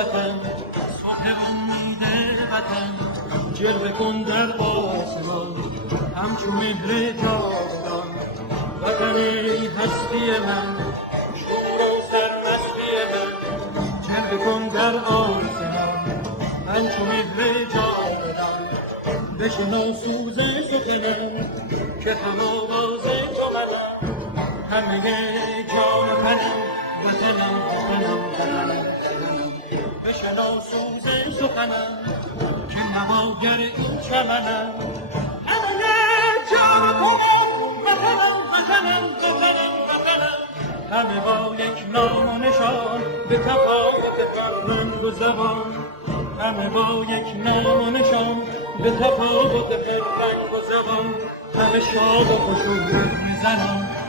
وطن صاحب امید وطن جلوه کن در آسمان همچون مهر جاودان وطن ای هستی من شور و سرمستی من جلوه کن در آسمان همچون مهر جاودان بشنو سوز سخنم که هم آواز تو منم همه جان و تنم وطنم وطنم بشنو سوز سخنم که نواگر این چمنم همه جان و تنم وطنم همه با یک نام و نشان به تفاوت فرهنگ و زبان همه با یک نام و نشان به تفاوت فرهنگ و زبان همه شاد و خوشو میزنم